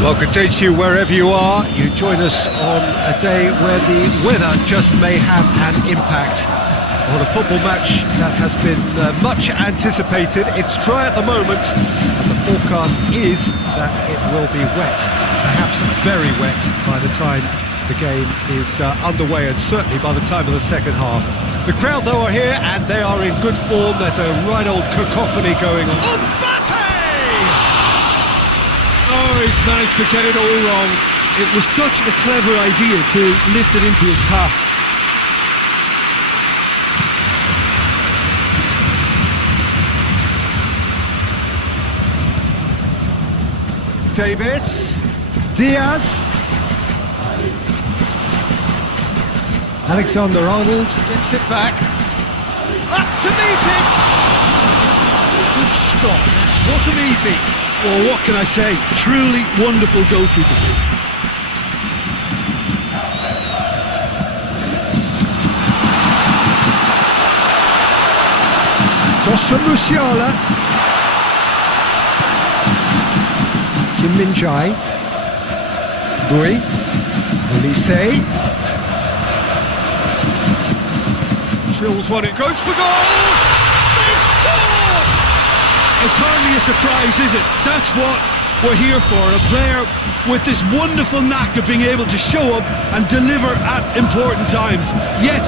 Well, good day to you wherever you are. You join us on a day where the weather just may have an impact on a football match that has been much anticipated. It's dry at the moment, and the forecast is that it will be wet, perhaps very wet by the time the game is underway, and certainly by the time of the second half. The crowd, though, are here, and they are in good form. There's a right old cacophony going on. Oh, he's managed to get it all wrong. It was such a clever idea to lift it into his path. Davis, Diaz, Alexander-Arnold gets it back, up to meet it! Good stop, wasn't easy. Well, what can I say? Truly wonderful goalkeeping. Joshua Musiala, Kim Min-jae, Bui, Olise, drills one, it goes for goal! It's hardly a surprise, is it? That's what we're here for. A player with this wonderful knack of being able to show up and deliver at important times. Yet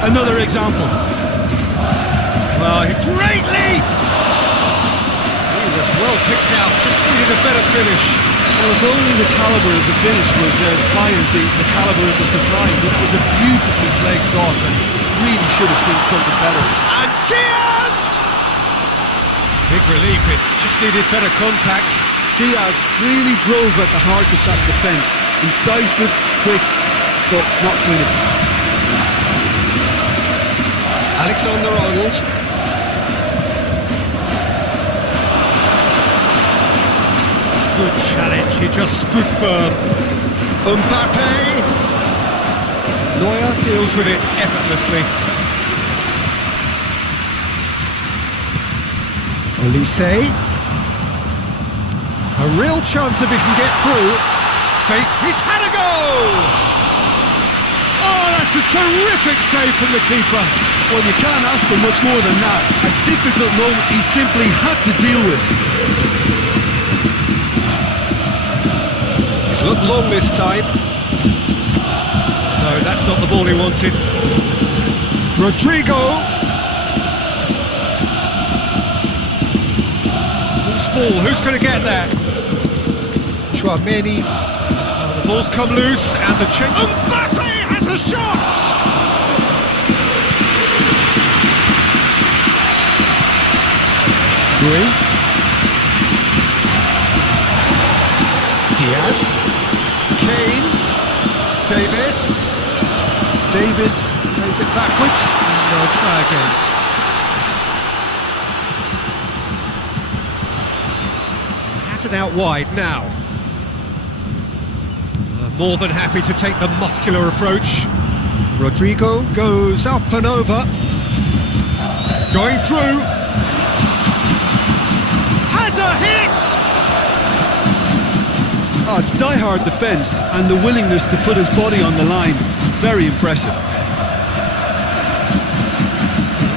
another example. Well, great leap! He was well picked out, just needed a better finish. Well, if only the calibre of the finish was as high as the calibre of the supply, but it was a beautifully played cross and really should have seen something better. And Diaz! Big relief, it just needed better contact. Diaz really drove at the heart of that defence. Incisive, quick, but not clinical. Alexander-Arnold. Good challenge, he just stood firm. Mbappe. Neuer deals with it effortlessly. Olise, a real chance if he can get through. He's had a goal! Oh, that's a terrific save from the keeper. Well, you can't ask for much more than that. A difficult moment he simply had to deal with. He's looked long this time. No, that's not the ball he wanted. Rodrigo. Ball, who's going to get that? Chouameni. The ball's come loose and the change. Mbappe has a shot! Bui. Diaz. Kane. Davis. Davis plays it backwards and they'll try again. It out wide now. More than happy to take the muscular approach. Rodrigo goes up and over. Going through. Has a hit! Oh, it's die-hard defence and the willingness to put his body on the line. Very impressive.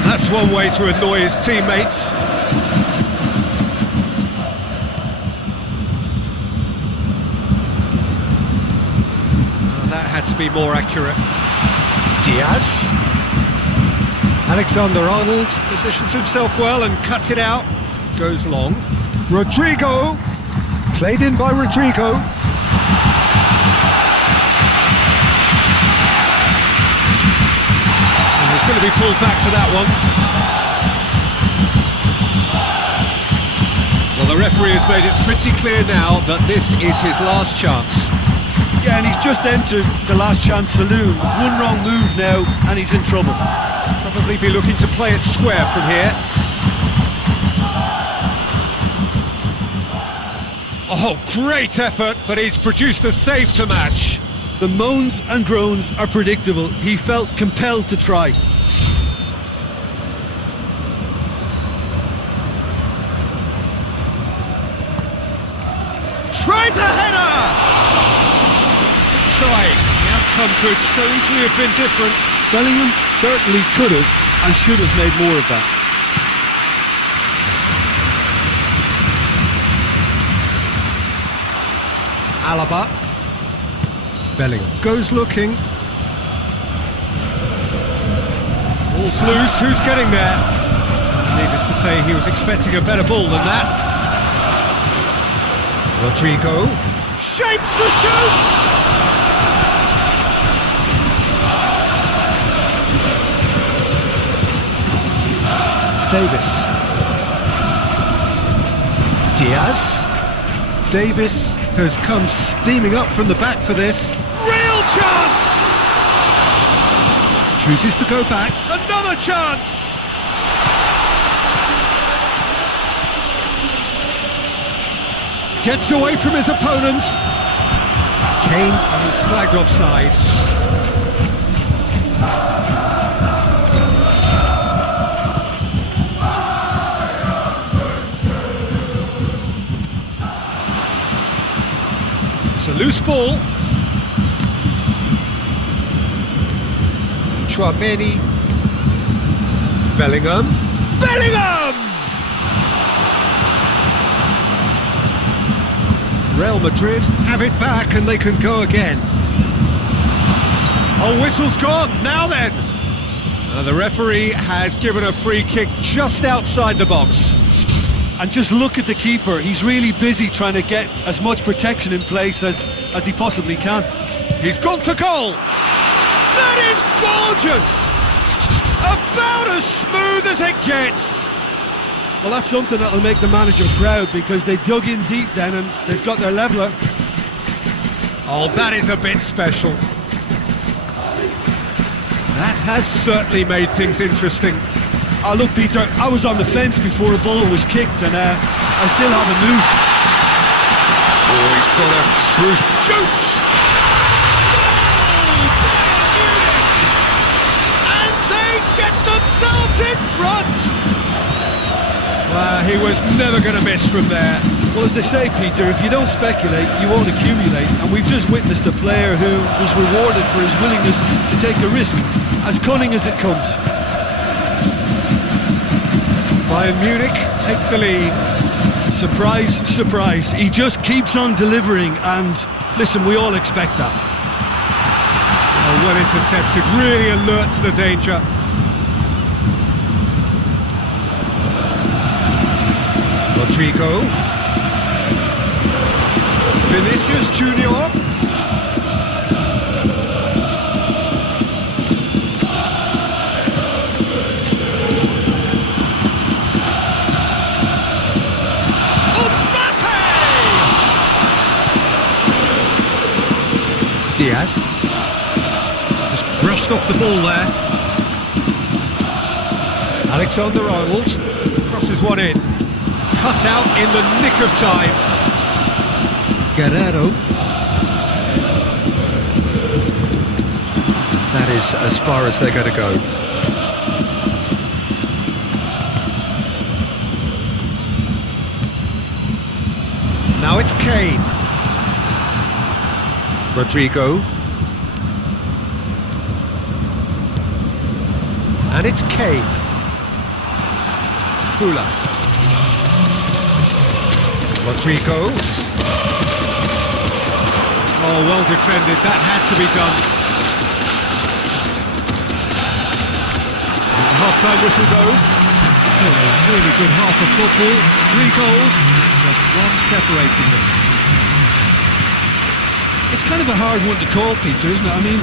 That's one way to annoy his teammates. Had to be more accurate. Diaz. Alexander-Arnold positions himself well and cuts it out. Goes long. Rodrigo. Played in by Rodrigo. And he's going to be pulled back for that one. Well, the referee has made it pretty clear now that this is his last chance. Yeah, and he's just entered the last chance saloon. One wrong move now, and he's in trouble. Probably be looking to play it square from here. Oh, great effort, but he's produced a save to match. The moans and groans are predictable. He felt compelled to try. Tries There's a header! Trying. The outcome could so easily have been different. Bellingham certainly could have and should have made more of that. Alaba. Bellingham goes looking. Ball's loose, who's getting there? Needless to say, he was expecting a better ball than that. Rodrigo shapes to shoot! Davis. Diaz. Davis has come steaming up from the back for this. Real chance! Chooses to go back. Another chance! Gets away from his opponent. Kane is flagged offside. It's a loose ball. Chouameni. Bellingham. Bellingham! Real Madrid have it back and they can go again. Oh, whistle's gone. Now then. The referee has given a free kick just outside the box. And just look at the keeper. He's really busy trying to get as much protection in place as he possibly can. He's gone for goal. That is gorgeous. About as smooth as it gets. Well, that's something that'll make the manager proud because they dug in deep then and they've got their leveller. Oh, that is a bit special. That has certainly made things interesting. Oh, look, Peter, I was on the fence before a ball was kicked and I still haven't moved. Oh, he's got a crucial shoots! And they get themselves in front! Well, he was never going to miss from there. Well, as they say, Peter, if you don't speculate, you won't accumulate. And we've just witnessed a player who was rewarded for his willingness to take a risk, as cunning as it comes. Bayern Munich take the lead. Surprise, surprise. He just keeps on delivering, and listen, we all expect that. Oh, well intercepted, really alert to the danger. Rodrigo. Vinicius Junior. Diaz just brushed off the ball there. Alexander-Arnold crosses one in, cut out in the nick of time. Guerrero. That is as far as they're going to go. Now it's Kane. Rodrigo. And it's Kane. Pulang. Rodrigo. Oh, well defended. That had to be done. And the half-time whistle goes. Oh, a really good half of football. 3 goals, just one separating them. It's kind of a hard one to call, Peter, isn't it? I mean,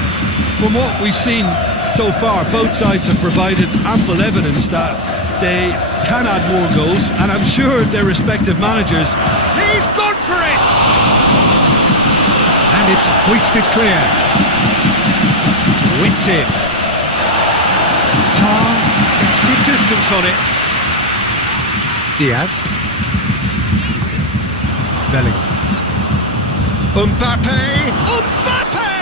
from what we've seen so far, both sides have provided ample evidence that they can add more goals, and I'm sure their respective managers... He's gone for it! And it's hoisted clear. Whipped in. Tar gets good distance on it. Diaz. Bellingham. Mbappe! Mbappe!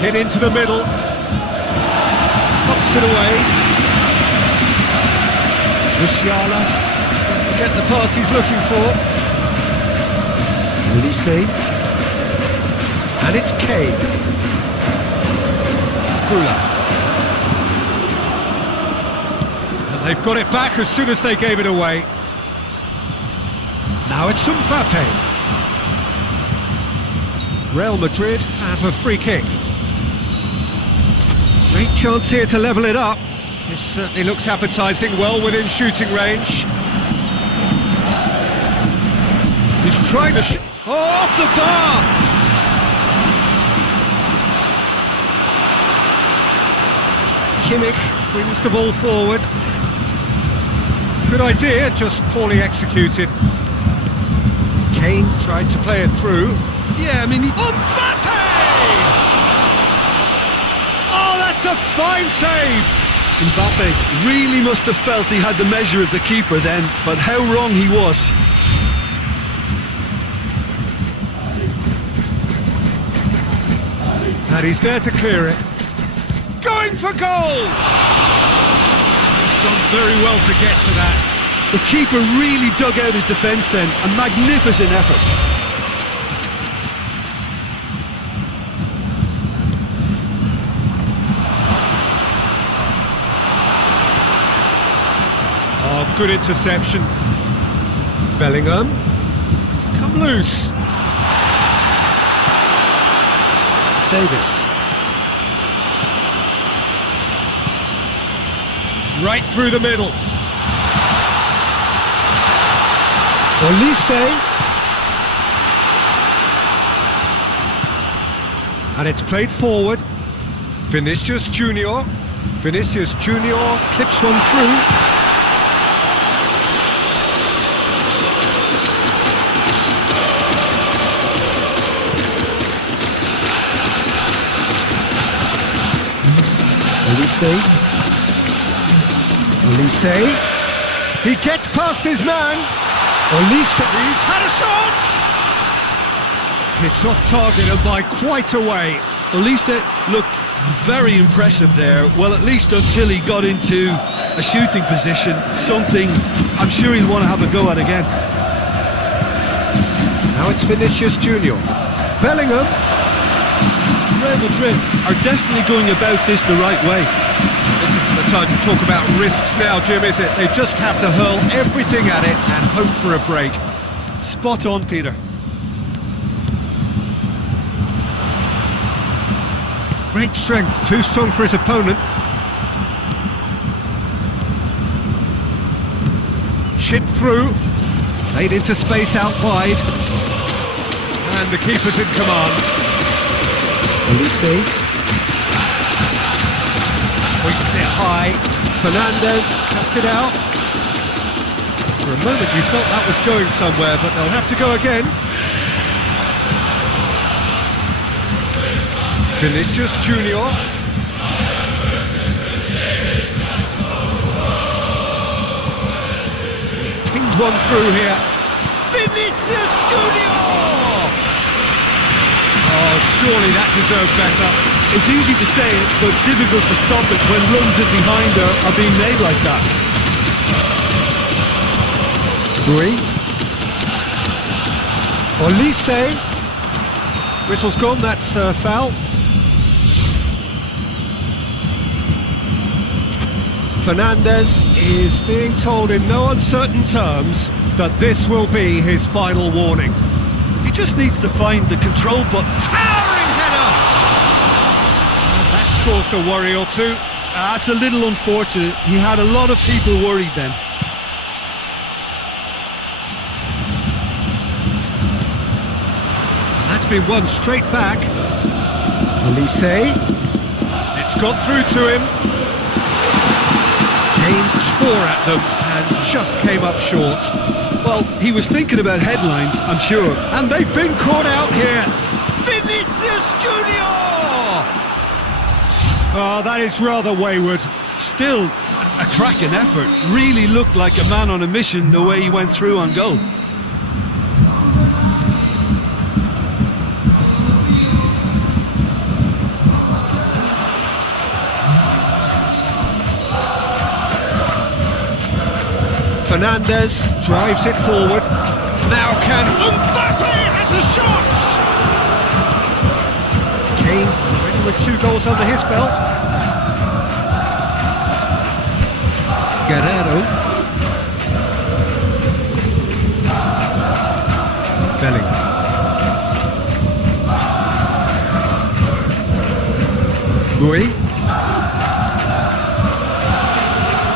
Hit into the middle. Knocks it away. Musiala doesn't get the pass he's looking for. Tulis. And it's Kane. Pulang. And they've got it back as soon as they gave it away. Now it's Mbappe. Real Madrid have a free kick. Great chance here to level it up. This certainly looks appetising, well within shooting range. He's trying to shoot. Oh, off the bar! Kimmich brings the ball forward. Good idea, just poorly executed. Kane tried to play it through. Yeah, I mean... Mbappe! Oh, that's a fine save! Mbappe really must have felt he had the measure of the keeper then, but how wrong he was. And he's there to clear it. Going for goal! He's done very well to get to that. The keeper really dug out his defence then, a magnificent effort. Oh, good interception. Bellingham. It's come loose. Davis. Right through the middle. Olise. And it's played forward. Vinicius Junior. Vinicius Junior clips one through. Olise. He gets past his man. Olise. He's had a shot. It's off target and by quite a way. Olise looked very impressive there. Well, at least until he got into a shooting position, something I'm sure he'll want to have a go at again. Now it's Vinicius Junior. Bellingham. Real Madrid are definitely going about this the right way. This isn't the time to talk about risks now, Jim, is it? They just have to hurl everything at it and hope for a break. Spot on, Peter. Great strength, too strong for his opponent. Chipped through, played into space out wide. And the keeper's in command. Olise. Hoists it high. Fernandez cuts it out. For a moment you felt that was going somewhere, but they'll have to go again. Vinicius Junior. Pinged one through here. Vinicius Junior! Oh, surely that deserved better. It's easy to say it, but difficult to stop it when runs in behind are being made like that. Rui. Olise. Whistle's gone, that's foul. Fernandez is being told in no uncertain terms that this will be his final warning. He just needs to find the control button. Towering header! And that's caused a worry or two. That's a little unfortunate. He had a lot of people worried then. That's been won straight back. Olise. It's got through to him. Kane tore at them and just came up short. Well, he was thinking about headlines, I'm sure. And they've been caught out here. Vinicius Junior! Oh, that is rather wayward. Still, a cracking effort. Really looked like a man on a mission the way he went through on goal. Fernandez drives it forward. Now can Mbappe has a shot! Kane already with 2 goals under his belt. Guerrero. Bellingham. Rui.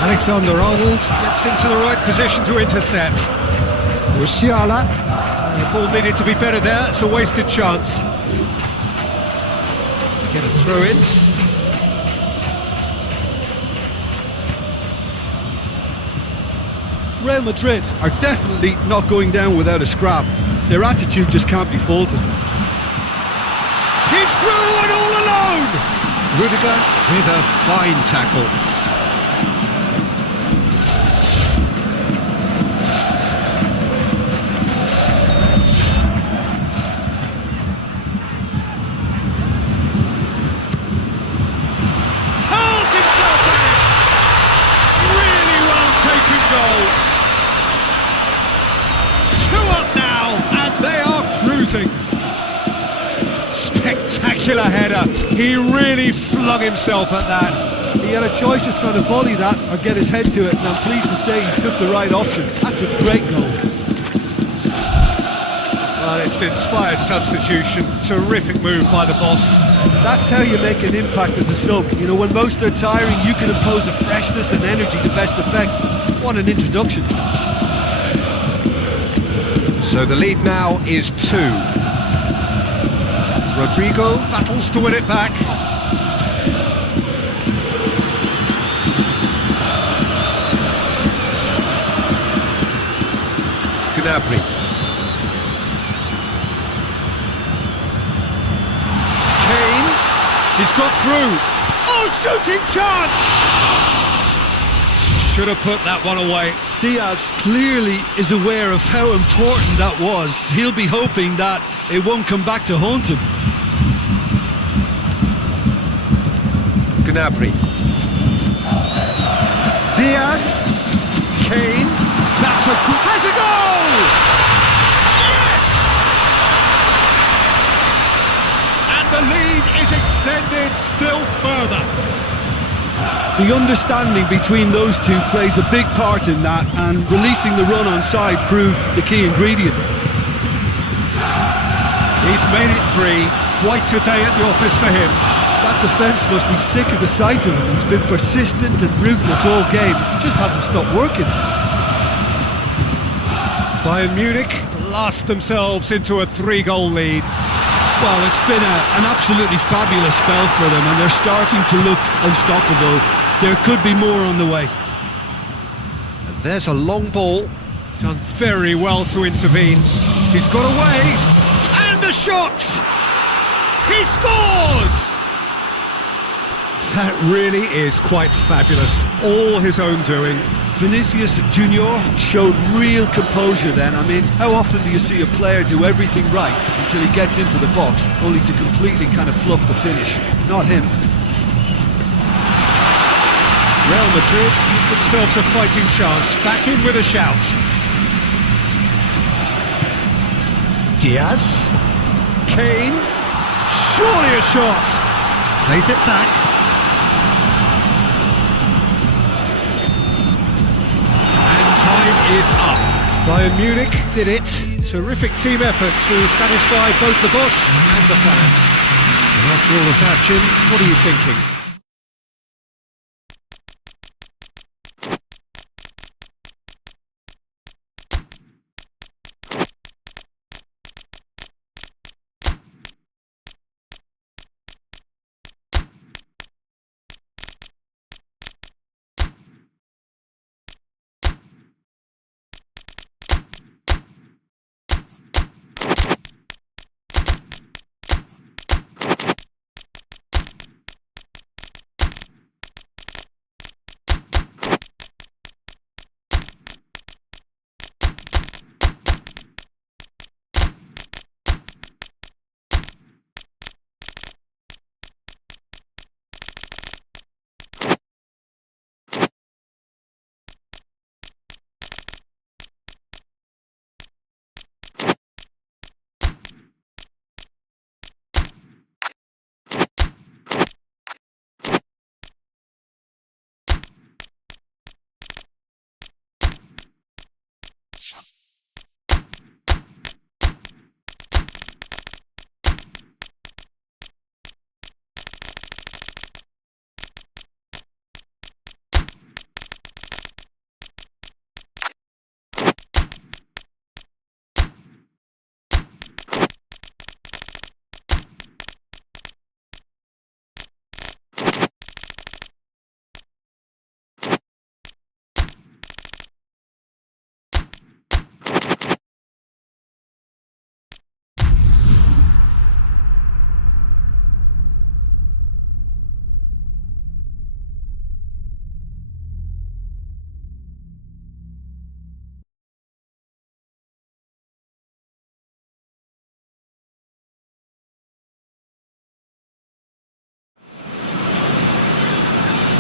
Alexander-Arnold gets into the right position to intercept. Musiala. The ball needed to be better there, it's a wasted chance. Get a throw in. Real Madrid are definitely not going down without a scrap. Their attitude just can't be faulted. He's through and all alone! Rudiger with a fine tackle. Hurls himself at it! Really well taken goal. 2 up now, and they are cruising. Spectacular header. He really flung himself at that. He had a choice of trying to volley that or get his head to it, and I'm pleased to say he took the right option. That's a great goal. Well, it's an inspired substitution. Terrific move by the boss. That's how you make an impact as a sub. You know, when most are tiring, you can impose a freshness and energy to best effect. What an introduction. So the lead now is 2. Rodrigo battles to win it back. Gnabry. Kane. He's got through. Oh, shooting chance! Should have put that one away. Diaz clearly is aware of how important that was. He'll be hoping that it won't come back to haunt him. Gnabry. Diaz. Kane. That's a good... Has a goal! Yes! And the lead is extended still further. The understanding between those two plays a big part in that, and releasing the run on side proved the key ingredient. He's made it 3. Quite a day at the office for him. That defence must be sick of the sight of him. He's been persistent and ruthless all game. He just hasn't stopped working. Bayern Munich blast themselves into a 3-goal lead. Well, it's been an absolutely fabulous spell for them, and they're starting to look unstoppable. There could be more on the way. And there's a long ball. Done very well to intervene. He's got away. And the shot! He scores! That really is quite fabulous. All his own doing. Vinicius Junior showed real composure then. I mean, how often do you see a player do everything right until he gets into the box, only to completely kind of fluff the finish? Not him. Real Madrid give themselves a fighting chance. Back in with a shout. Diaz. Kane. Surely a shot. Plays it back. Time is up. Bayern Munich did it. Terrific team effort to satisfy both the boss and the fans. And after all of that, Jim, what are you thinking?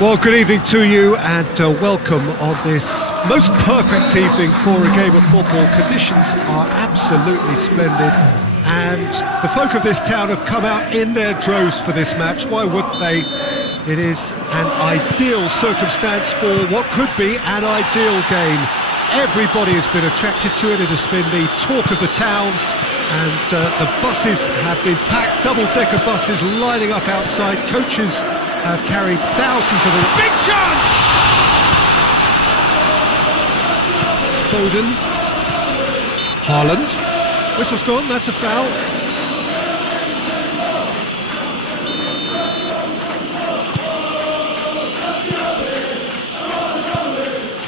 Well, good evening to you and welcome on this most perfect evening for a game of football. Conditions are absolutely splendid and the folk of this town have come out in their droves for this match. Why wouldn't they? It is an ideal circumstance for what could be an ideal game. Everybody has been attracted to it. It has been the talk of the town and the buses have been packed, double-decker buses lining up outside. Coaches have carried thousands of them. Big chance! Foden. Haaland. Whistle's gone, that's a foul.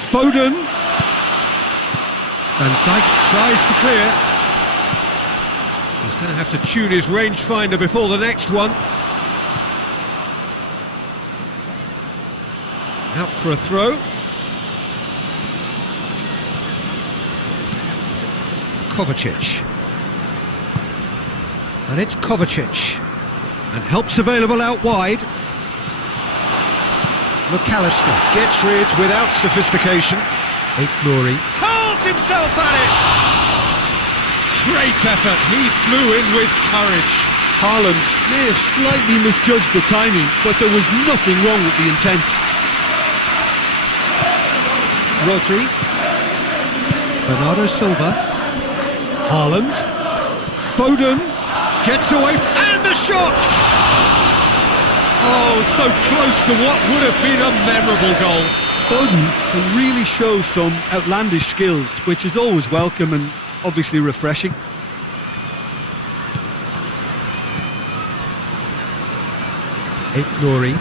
Foden. Van Dijk tries to clear. He's going to have to tune his rangefinder before the next one. Out for a throw. Kovacic. And it's Kovacic. And help's available out wide. McAllister gets rid without sophistication. Nouri hurls himself at it. Great effort. He flew in with courage. Haaland may have slightly misjudged the timing, but there was nothing wrong with the intent. Rodri. Bernardo Silva. Haaland. Foden gets away and the shot! Oh, so close to what would have been a memorable goal. Foden can really show some outlandish skills, which is always welcome and obviously refreshing. Nouri.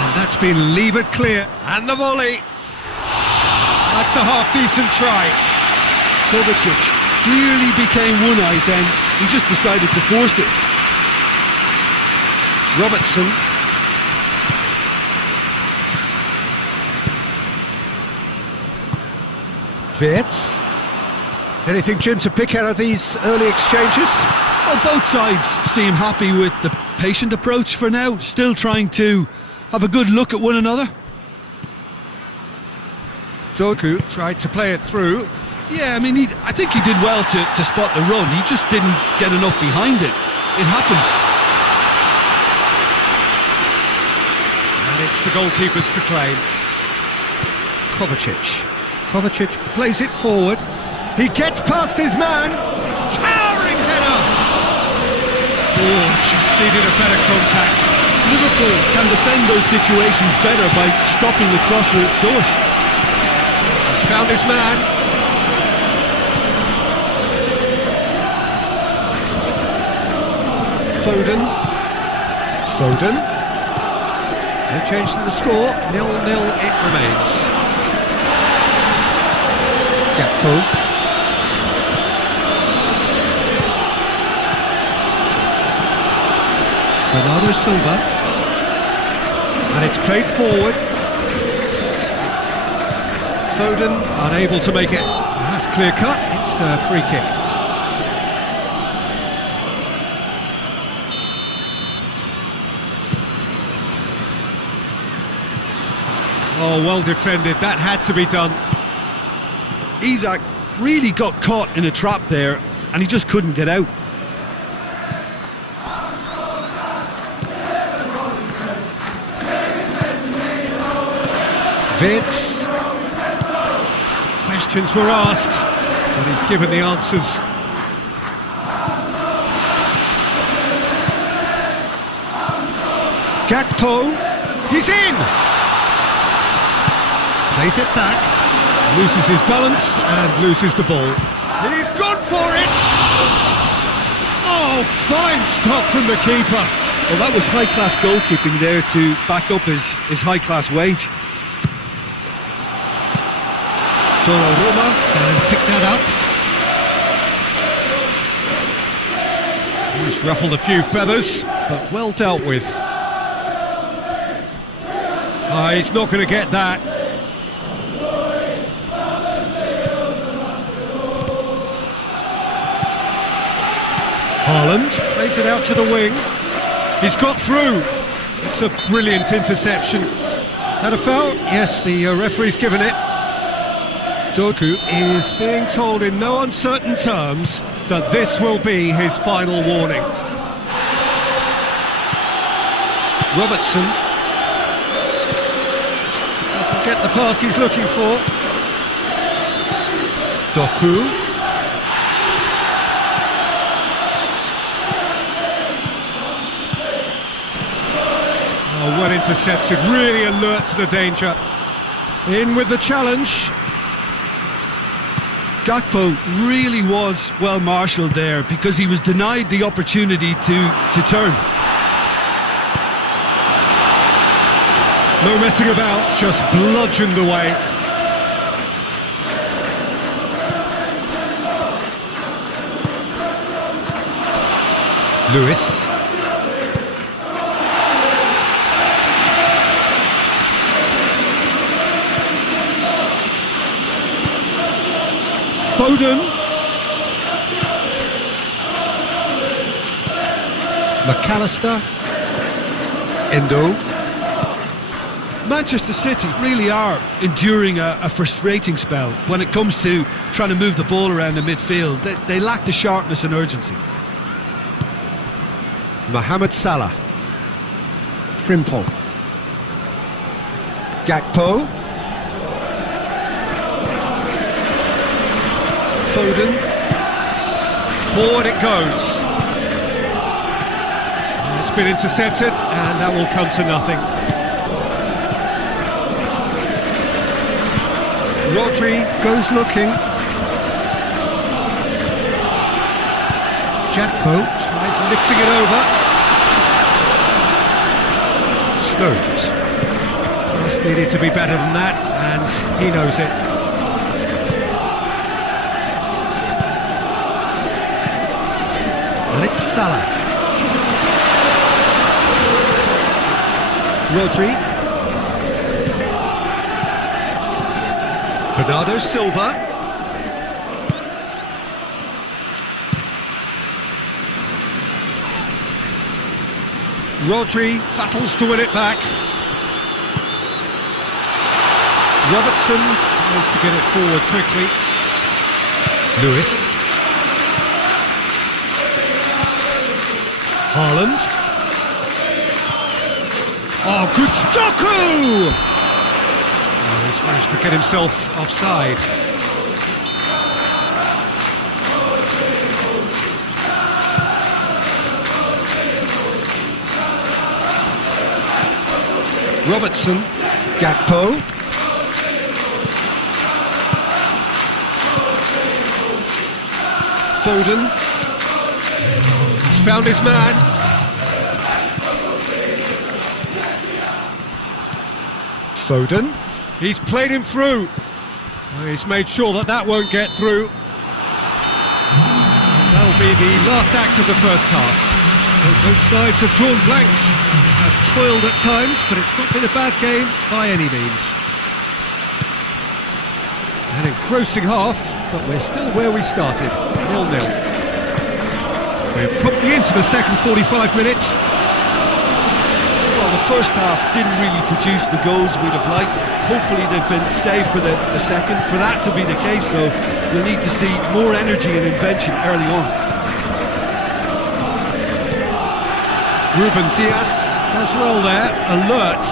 And that's been levered clear. And the volley. That's a half-decent try. Kovacic clearly became one-eyed then. He just decided to force it. Robertson. Wirtz. Anything, Jim, to pick out of these early exchanges? Well, both sides seem happy with the patient approach for now, still trying to have a good look at one another. Doku tried to play it through. Yeah, I mean, I think he did well to spot the run. He just didn't get enough behind it. It happens. And it's the goalkeepers to claim. Kovacic. Kovacic plays it forward. He gets past his man. Towering header. Oh, just needed a better contact. Liverpool can defend those situations better by stopping the crosser at source. He's found his man. Foden. No change to the score. 0-0 it remains. Gakpo. Bernardo Silva. And it's played forward. Foden unable to make it. That's clear cut. It's a free kick. Oh, well defended. That had to be done. Isak really got caught in a trap there and he just couldn't get out. Wirtz. Questions were asked, but he's given the answers. Gakpo. He's in! Plays it back, loses his balance and loses the ball. He's gone for it! Oh, fine stop from the keeper. Well, that was high-class goalkeeping there to back up his high-class wage. Donnarumma can pick that up. He's ruffled a few feathers, but well dealt with. He's not going to get that. Haaland plays it out to the wing. He's got through. It's a brilliant interception. Had a foul? Yes, the referee's given it. Doku is being told in no uncertain terms that this will be his final warning. Robertson doesn't get the pass he's looking for. Doku. Oh, well intercepted, really alert to the danger. In with the challenge. Gakpo really was well marshalled there because he was denied the opportunity to turn. No messing about, just bludgeoned away. Lewis. Foden. McAllister. Endo. Manchester City really are enduring a frustrating spell when it comes to trying to move the ball around the midfield. They lack the sharpness and urgency. Mohamed Salah. Frimpong. Gakpo. Foden. Forward it goes. It's been intercepted and that will come to nothing. Rodri goes looking. Gakpo tries lifting it over. Stones. Pass needed to be better than that, and he knows it. And it's Salah. Rodri. Bernardo Silva. Rodri battles to win it back. Robertson tries to get it forward quickly. Lewis. Haaland. Oh, good Doku! He's managed to get himself offside. Robertson. Gakpo. Foden. He's found his man. Foden. He's played him through. He's made sure that that won't get through. That'll be the last act of the first half. So both sides have drawn blanks. They have toiled at times, but it's not been a bad game by any means. An engrossing half, but we're still where we started, 0-0. We're promptly into the second 45 minutes. Well, the first half didn't really produce the goals we'd have liked. Hopefully they've been saved for the second. For that to be the case, though, we'll need to see more energy and invention early on. Ruben Dias does well there, alert.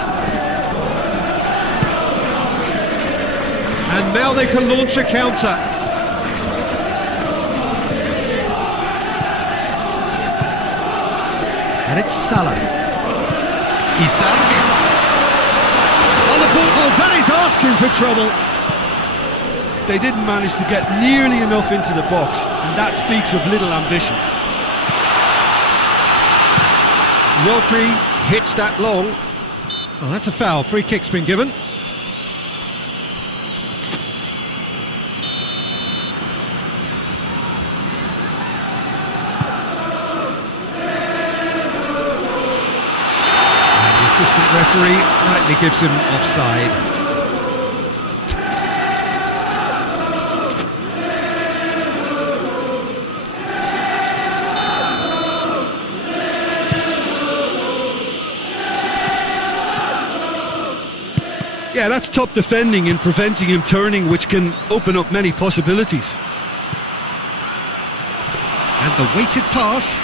And now they can launch a counter. And it's Salah. Isak. On the ball, that is asking for trouble. They didn't manage to get nearly enough into the box, and that speaks of little ambition. Rodri hits that long. Oh, that's a foul. Free kick's been given. Assistant referee rightly gives him offside. Yeah, that's top defending and preventing him turning, which can open up many possibilities. And the weighted pass.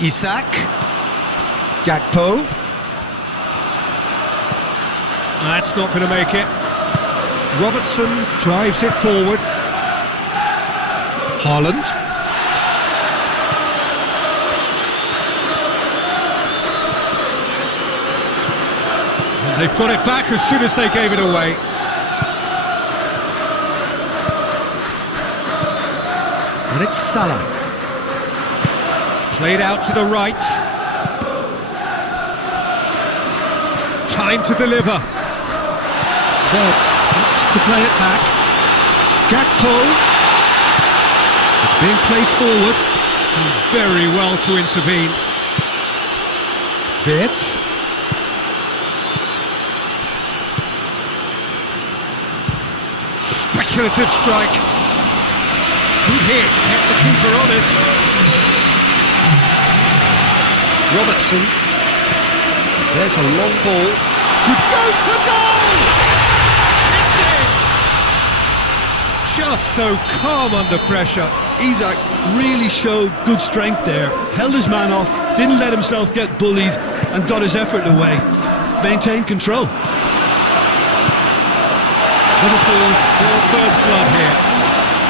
Isak. Gakpo. That's not going to make it. Robertson drives it forward. Haaland. And they've got it back as soon as they gave it away. And it's Salah. Played out to the right. Time to deliver. But to play it back. Gakpo. It's being played forward. Done very well to intervene. Wirtz. Speculative strike. Good hit, kept the keeper honest. Robertson. There's a long ball. To go for goal! It's in! Just so calm under pressure. Isak really showed good strength there. Held his man off, didn't let himself get bullied, and got his effort away. Maintained control. Liverpool for first blood here.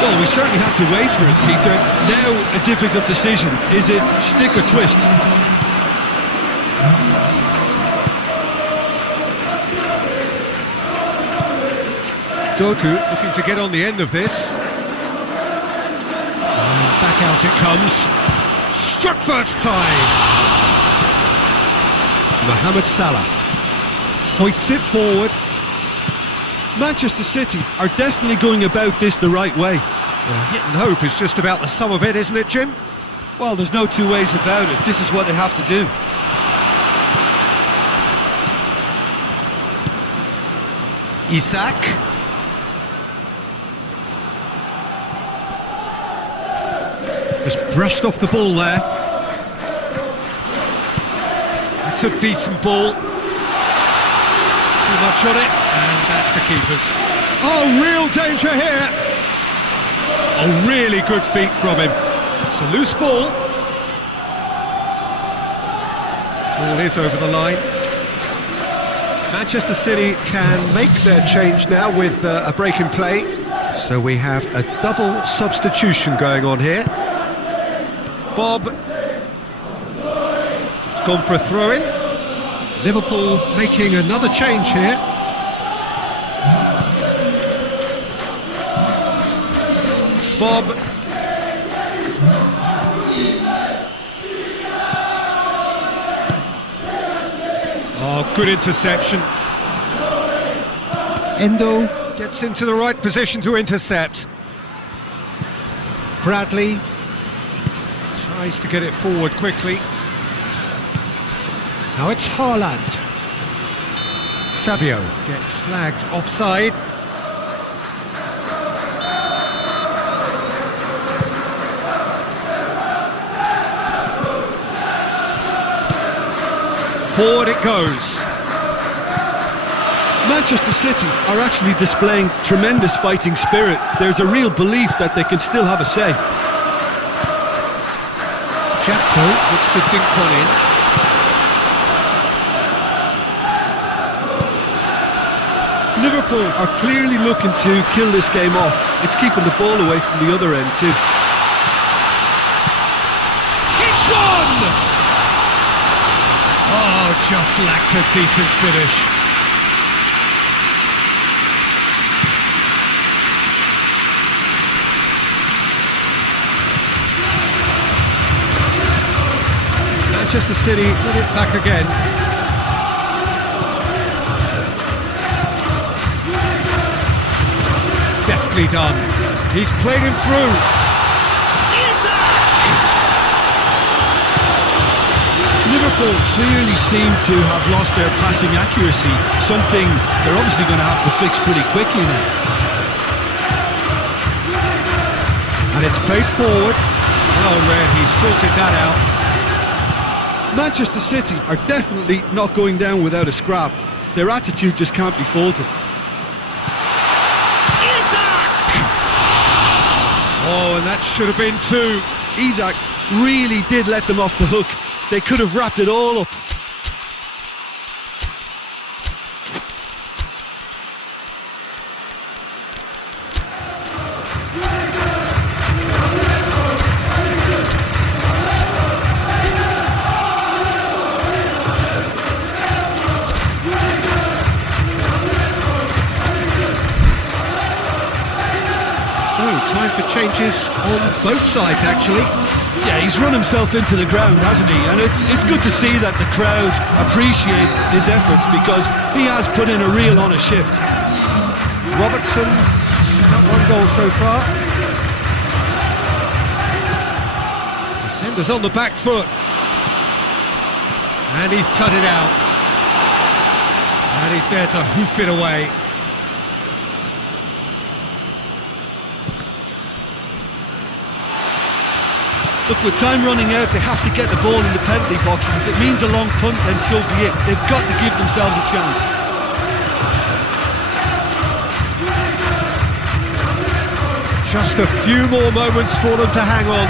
Well, we certainly had to wait for it, Peter. Now a difficult decision. Is it stick or twist? Doku looking to get on the end of this. And back out it comes. Struck first time. Mohamed Salah hoists it forward. Manchester City are definitely going about this the right way. Well, hit and hope is just about the sum of it, isn't it, Jim? Well, there's no two ways about it. This is what they have to do. Isak. Just brushed off the ball there. It's a decent ball. Too much on it, and that's the keeper's. Oh, real danger here. A really good feat from him. It's a loose ball. Ball is over the line. Manchester City can make their change now with a break in play. So we have a double substitution going on here. Bob. It's gone for a throw-in. Liverpool making another change here. Bob. Oh, good interception. Endo gets into the right position to intercept. Bradley tries to get it forward quickly. Now it's Haaland. Savio gets flagged offside. Forward it goes. Manchester City are actually displaying tremendous fighting spirit. There's a real belief that they can still have a say. Gakpo looks to dink one in. Liverpool are clearly looking to kill this game off. It's keeping the ball away from the other end too. It's one! Oh, just lacked a decent finish. Manchester City let it back again. Deftly done. He's played him through. Liverpool clearly seem to have lost their passing accuracy, something they're obviously going to have to fix pretty quickly now. And it's played forward. Well read, he sorted that out. Manchester City are definitely not going down without a scrap. Their attitude just can't be faulted. Oh, and that should have been two. Isak really did let them off the hook. They could have wrapped it all up. So, time for changes on both sides, actually. Yeah, he's run himself into the ground, hasn't he? And it's good to see that the crowd appreciate his efforts because he has put in a real honest shift. Robertson, got one goal so far. Defenders on the back foot. And he's cut it out. And he's there to hoof it away. Look, with time running out, they have to get the ball in the penalty box, and if it means a long punt, then so be it. They've got to give themselves a chance. Just a few more moments for them to hang on.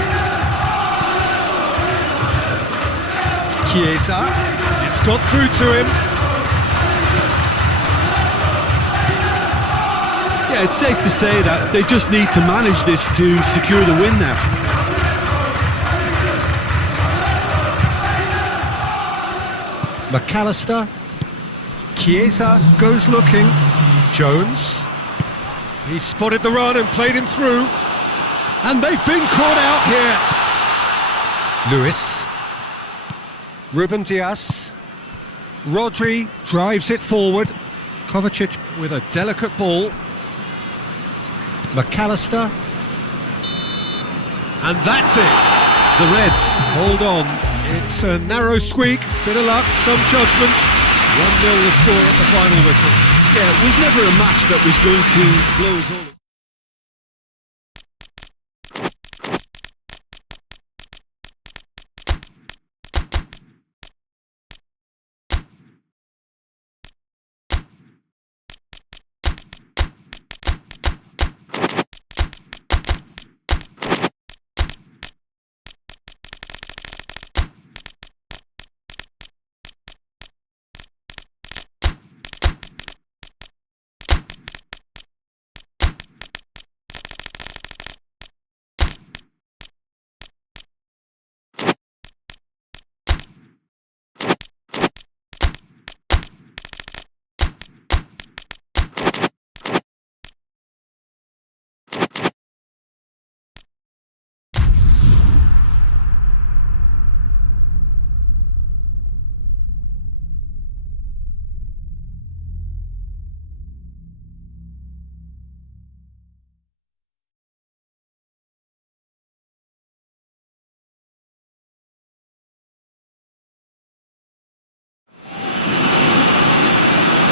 Chiesa, it's got through to him. Yeah, it's safe to say that they just need to manage this to secure the win now. McAllister, Chiesa goes looking, Jones, he spotted the run and played him through, and they've been caught out here. Lewis, Ruben Dias, Rodri drives it forward, Kovacic with a delicate ball, McAllister, and that's it. The Reds hold on. It's a narrow squeak, bit of luck, some judgment. 1-0 the score at the final whistle. Yeah, it was never a match that was going to blow us all.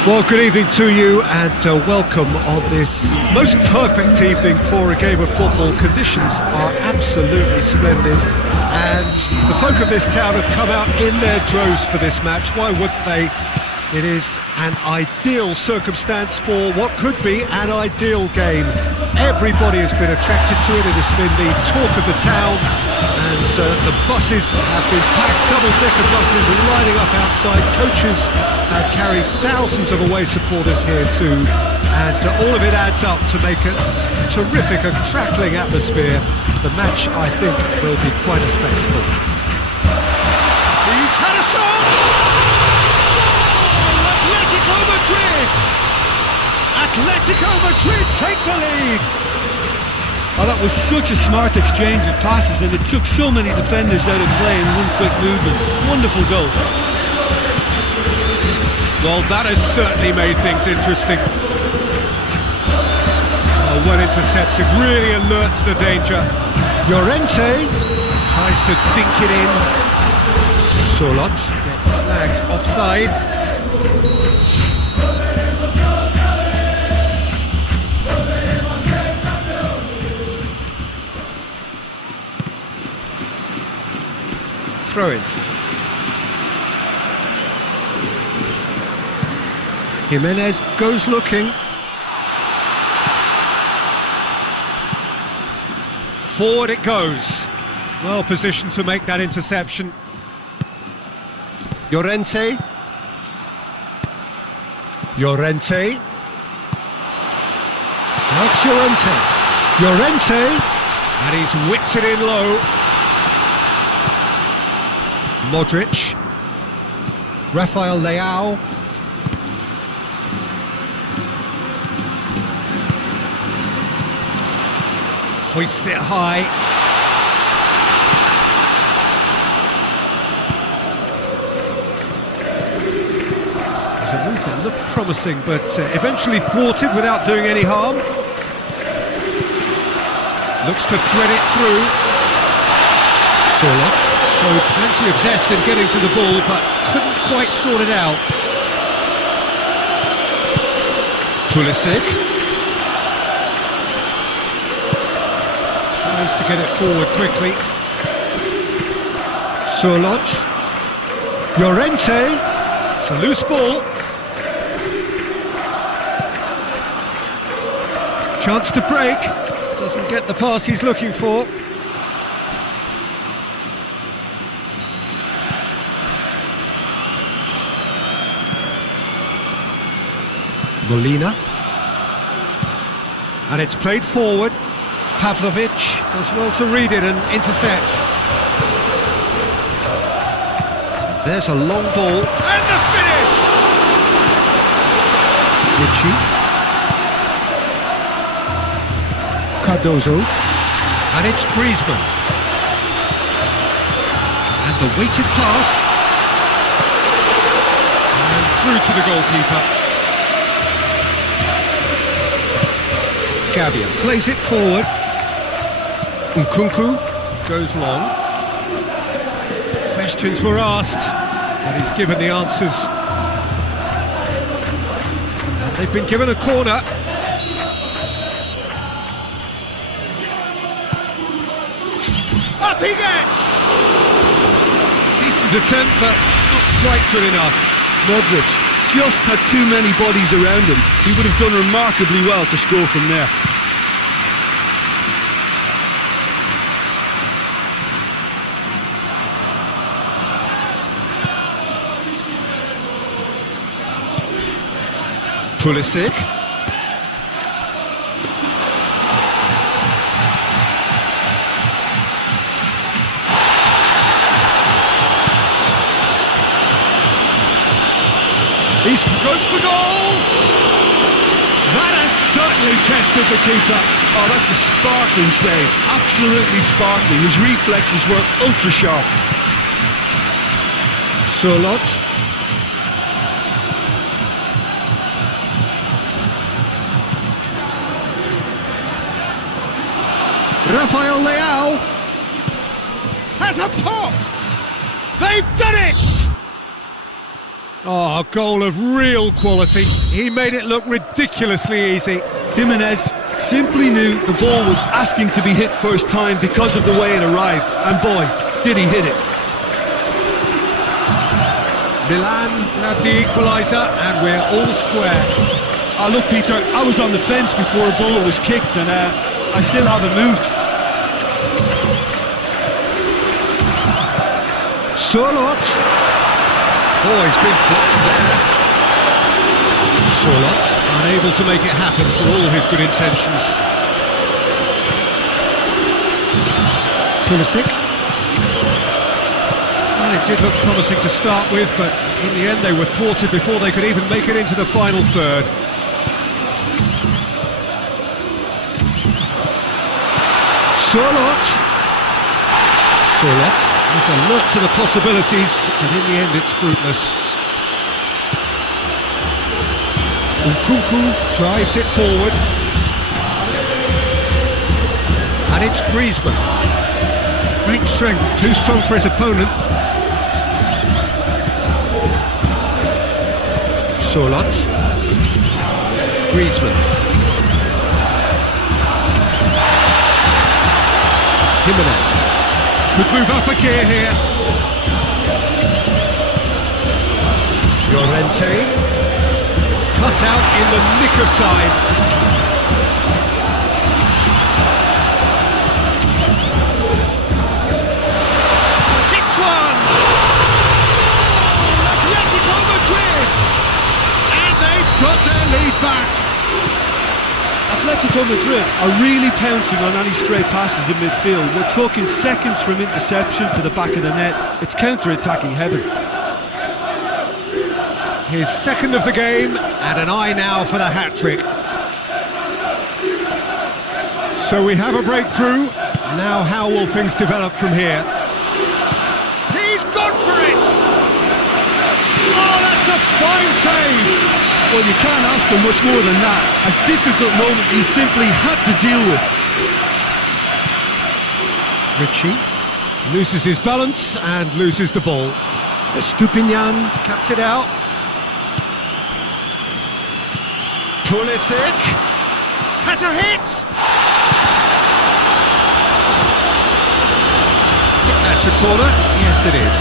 Well, good evening to you and welcome on this most perfect evening for a game of football. Conditions are absolutely splendid and the folk of this town have come out in their droves for this match. Why wouldn't they? It is an ideal circumstance for what could be an ideal game. Everybody has been attracted to it. It has been the talk of the town and the buses have been packed, double-decker buses lining up outside. Coaches have carried thousands of away supporters here too, and all of it adds up to make a terrific, a crackling atmosphere. The match, I think, will be quite a spectacle. He's had a shot! Goal! Atletico Madrid! Atletico Madrid take the lead! Oh, that was such a smart exchange of passes and it took so many defenders out of play in one quick movement. Wonderful goal. Well, that has certainly made things interesting. Oh, well intercepted, really alert to the danger. Llorente tries to dink it in. Solot gets flagged offside. throw-in. Jimenez goes looking. Forward it goes. Well positioned to make that interception. Llorente. Llorente. That's Llorente. Llorente. And he's whipped it in low. Modric. Rafael Leao. Hoists it high. There's a move that looked promising, but eventually thwarted without doing any harm. Looks to thread it through. Sorloth showed plenty of zest in getting to the ball, but couldn't quite sort it out. Pulisic tries to get it forward quickly. Sorloth. Llorente. It's a loose ball. Chance to break. Doesn't get the pass he's looking for. Molina. And it's played forward. Pavlovic does well to read it and intercepts. There's a long ball. And the finish! Ritchie. Cardozo. And it's Griezmann. And the weighted pass. And through to the goalkeeper. Gabia plays it forward. Nkunku goes long. Questions were asked, but he's given the answers. And they've been given a corner. Up he gets! Decent attempt, but not quite good enough. Modric just had too many bodies around him. He would have done remarkably well to score from there. Pulisic. He goes for goal! That has certainly tested the keeper. Oh, that's a sparkling save. Absolutely sparkling. His reflexes were ultra sharp. Sorloth. Rafael Leao has a pop! They've done it! Oh, a goal of real quality. He made it look ridiculously easy. Jimenez simply knew the ball was asking to be hit first time because of the way it arrived. And boy, did he hit it. Milan have the equaliser and we're all square. Oh, look, Peter, I was on the fence before a ball was kicked and I still haven't moved. Sorloth. Oh, he's been flattened there. Sorloth unable to make it happen for all his good intentions. Pulisic. Well, it did look promising to start with, but in the end they were thwarted before they could even make it into the final third. Sorloth. Sorloth. There's a lot to the possibilities, but in the end it's fruitless. Nkunku drives it forward. And it's Griezmann. Great strength, too strong for his opponent. Sorloth. Griezmann. Jimenez. Could move up a gear here. Llorente, cut out in the nick of time. Hits one! Oh, Atletico Madrid! And they've got their lead back. Atletico Madrid are really pouncing on any stray passes in midfield. We're talking seconds from interception to the back of the net. It's counter-attacking heaven. His second of the game, and an eye now for the hat-trick. So we have a breakthrough. Now how will things develop from here? He's gone for it! Oh, that's a fine save! Well, you can't ask for much more than that. A difficult moment he simply had to deal with. Reaksi loses his balance and loses the ball. Stupinian cuts it out. Tulis has a hit! I think that's a corner. Yes, it is.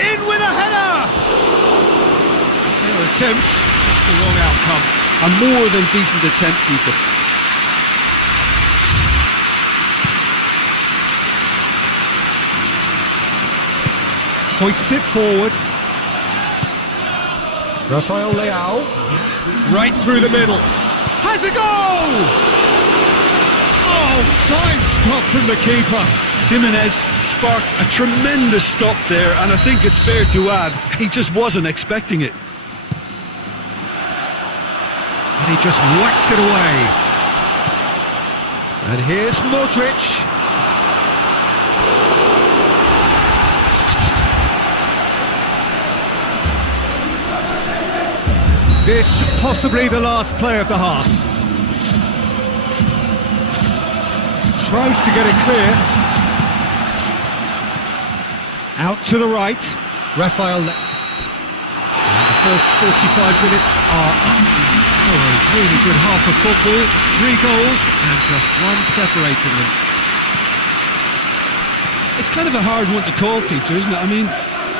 In with a header! Fair attempt, just the wrong outcome. A more than decent attempt, Peter. Hoists it forward. Rafael Leao, right through the middle. Has a goal! Oh, fine stop from the keeper. Jimenez sparked a tremendous stop there, and I think it's fair to add, he just wasn't expecting it. And he just whacks it away. And here's Modric. This possibly the last play of the half. Tries to get it clear. Out to the right. Rafael. And the first 45 minutes are up. So a really good half of football. 3 goals and just one separating them. It's kind of a hard one to call, Peter, isn't it? I mean,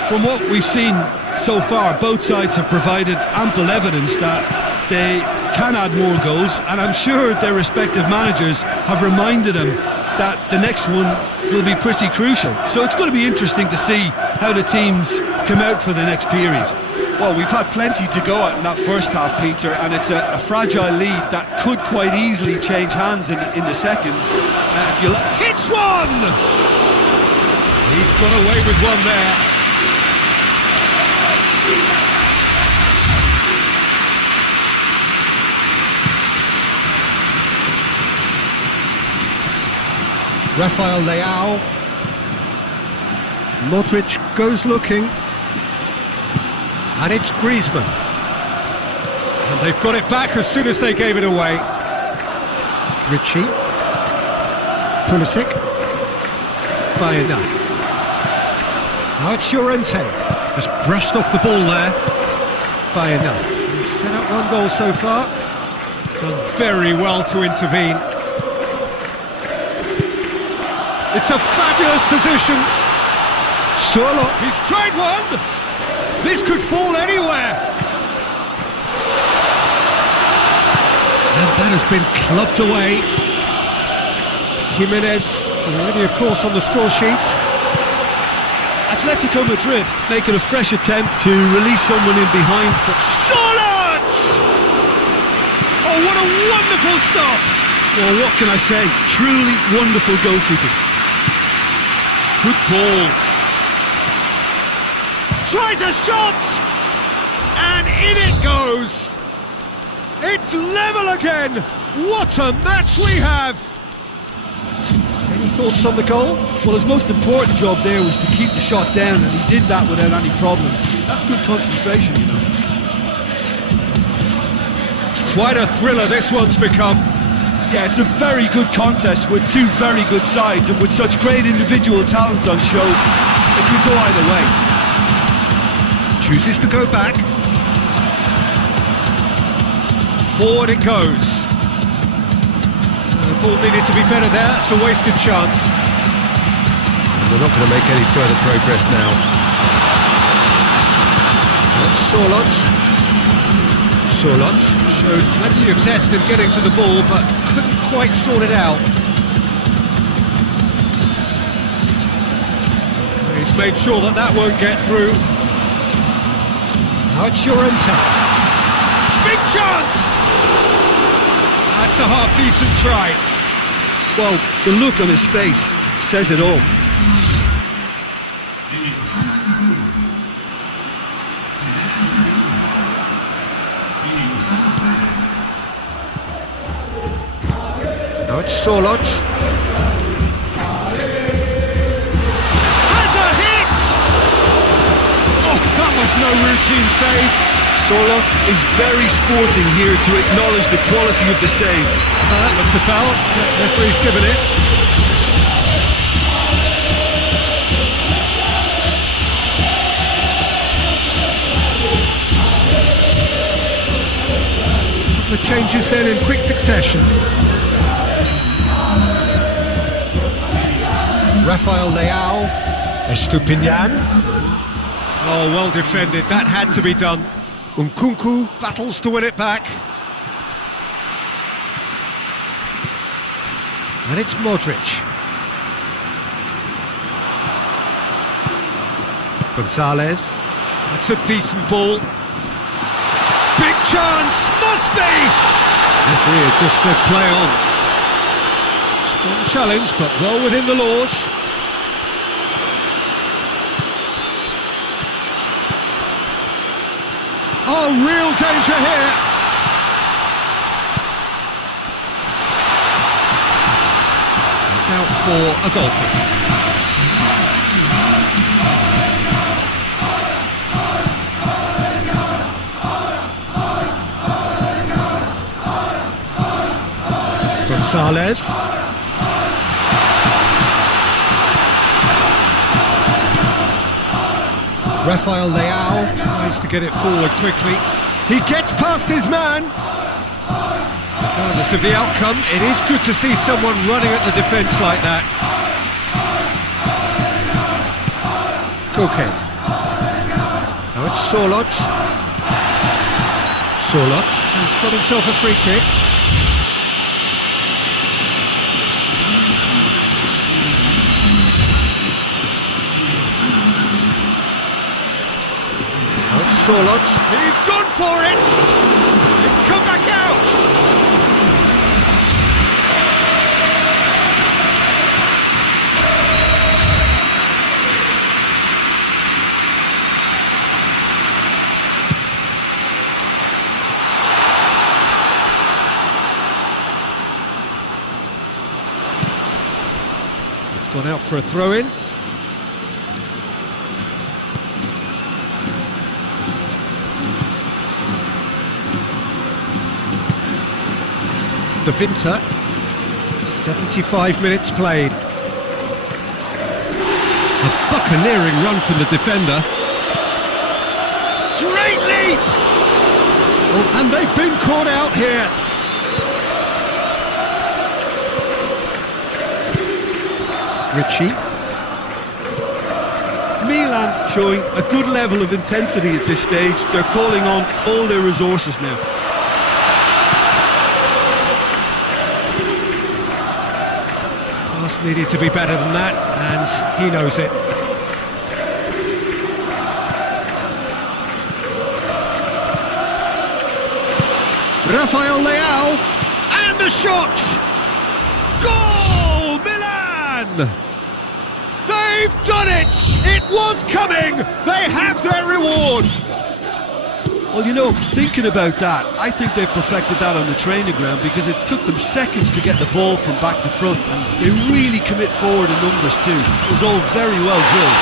from what we've seen so far, both sides have provided ample evidence that they can add more goals, and I'm sure their respective managers have reminded them that the next one will be pretty crucial. So it's going to be interesting to see how the teams come out for the next period. Well, we've had plenty to go at in that first half, Peter, and it's a fragile lead that could quite easily change hands in the second. If you Hits one! He's got away with one there. Rafael Leao. Modric goes looking. And it's Griezmann. And they've got it back as soon as they gave it away. Reaksi. Pulisic. Bayana. Now it's Llorente. Just brushed off the ball there. Bayana. He's set up 1 goal so far. Done very well to intervene. It's a fabulous position. Solo. He's tried one. This could fall anywhere. And that has been clubbed away. Jimenez already, of course, on the score sheet. Atletico Madrid making a fresh attempt to release someone in behind. Solid! Oh, what a wonderful stop! Well, what can I say? Truly wonderful goalkeeping. Good ball. Tries a shot! And in it goes! It's level again! What a match we have! Any thoughts on the goal? Well, his most important job there was to keep the shot down, and he did that without any problems. That's good concentration, you know. Quite a thriller this one's become. Yeah, it's a very good contest with 2 very good sides, and with such great individual talent on show, it could go either way. Chooses to go back. Forward it goes. The ball needed to be better there, it's a wasted chance. They're not going to make any further progress now. Sorlot showed plenty of zest in getting to the ball, but couldn't quite sort it out. He's made sure that that won't get through. Now it's Llorente. Big chance! That's a half-decent try. Well, the look on his face says it all. Now it's Sorlot. Has a hit! Oh, that was no routine save. Sorlot is very sporting here to acknowledge the quality of the save. That looks a foul. Referee's given it. The changes then in quick succession. Rafael Leao, Estupinian. Oh, well defended. That had to be done. Nkunku battles to win it back. And it's Modric. Gonzalez. That's a decent ball. Big chance! Must be! Referee has just said play on. Strong challenge, but well within the laws. Oh, real danger here! It's out for a goal kick. Gonzalez. Rafael Leao tries to get it forward quickly. He gets past his man. Regardless of the outcome, it is good to see someone running at the defence like that. Koke. Now it's Sorlot. Sorlot has got himself a free kick. Sorlot, he's gone for it! It's come back out! It's gone out for a throw-in. The Vinter, 75 minutes played. A buccaneering run from the defender. Great leap! Oh, and they've been caught out here. Ritchie. Milan showing a good level of intensity at this stage. They're calling on all their resources now. Needed to be better than that, and he knows it. Rafael Leao, and the shot! Goal, Milan! They've done it! It was coming! They have their reward! Well, you know, thinking about that, I think they've perfected that on the training ground because it took them seconds to get the ball from back to front, and they really commit forward in numbers too. It was all very well drilled.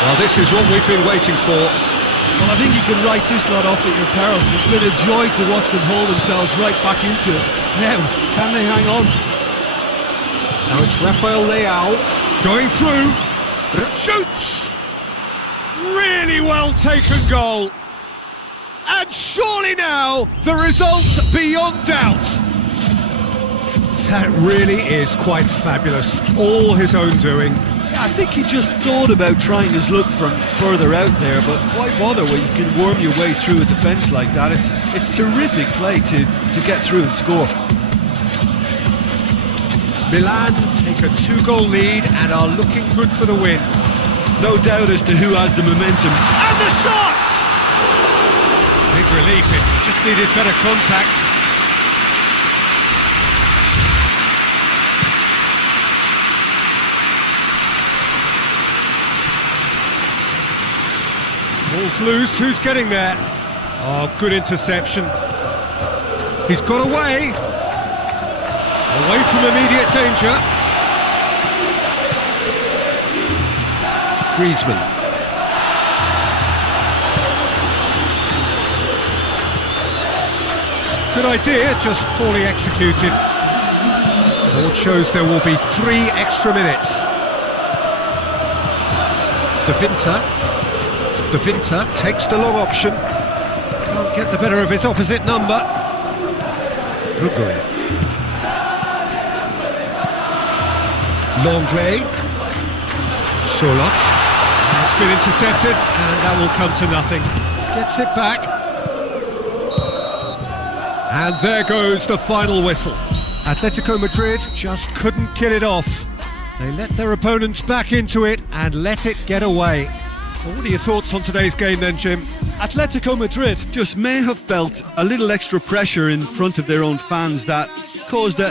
Well, this is what we've been waiting for. Well, I think you can write this lot off at your peril. It's been a joy to watch them haul themselves right back into it. Now, can they hang on? Now it's Rafael Leao going through. Shoots! Really well taken goal. And surely now the result's beyond doubt. That really is quite fabulous. All his own doing. I think he just thought about trying his luck from further out there, but why bother when you can worm your way through a defence like that? It's terrific play to get through and score. Milan take a 2-goal lead and are looking good for the win. No doubt as to who has the momentum. And the shot! Big relief, it just needed better contact. Ball's loose, who's getting there? Oh, good interception. He's got away. Away from immediate danger. Griezmann. Good idea, just poorly executed. Board shows there will be 3 extra minutes. De Vinter takes the long option. Can't get the better of his opposite number. Ruguri. Longley. Solot. It's been intercepted and that will come to nothing. Gets it back. And there goes the final whistle. Atletico Madrid just couldn't kill it off. They let their opponents back into it and let it get away. Well, what are your thoughts on today's game then, Jim? Atletico Madrid just may have felt a little extra pressure in front of their own fans that caused a